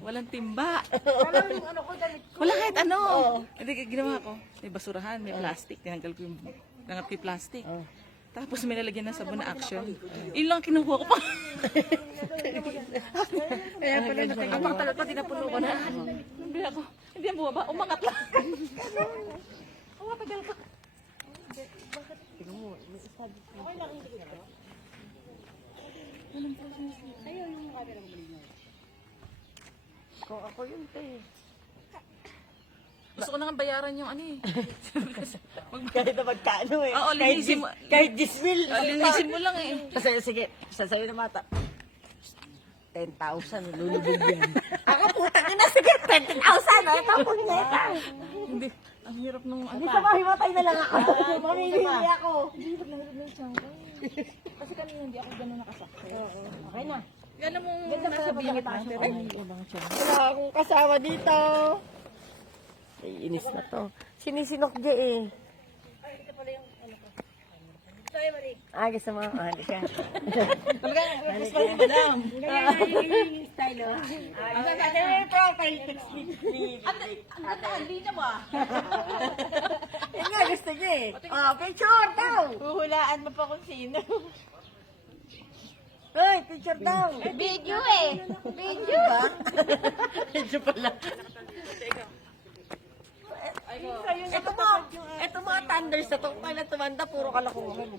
Walang timba. Wala kahit ano. Hindi, ginawa ko. May basurahan, may plastic. Tinanggal ko yung plastic. Tapos may nalagyan ng sabon na Action. Yun lang kinukuha ko pa. Kaya pala natin. Ang pagtagal ko, tinapuno ko na. Hindi ako. Hindi ang bumaba. Umangat lang. Umatagal ko. Kung ako yun, te. Gusto ko na nga bayaran yung ano eh. Kahit na magkano eh. Oo, linisin mo. Kahit 10,000. Linisin mo lang eh. Kasi, sige, sasayo na mata. 10,000, lulubog yan. Ako putang ina, sige, 20,000. Ay, kapunyeta. Hindi. Ang hirap nung ano. Dito ba, himatay na lang ako. Mamimili ako. Kasi kanina hindi ako gano'n nakasakto. Okay na. Yan mo nasa bingit master. Ay, ibang siya. Wala akong kasama dito. Ay, inis na to. Sinisinok dyan eh. Ay, ito pala yung ano ko. Sorry, Marie. Gusto mo? Hindi siya. Talaga, gusto ko madam. Ganyan style, oh. Ang sabi mo, profile text ni Ang hindi niya ba? Yan nga, gusto niya eh. Picture daw! Huhulaan mo pa kung sino. Hey, picture daw! Video eh. Video. Diba? Medyo pala. Ito mga thunders na to, pala tumanda, puro kalokohan.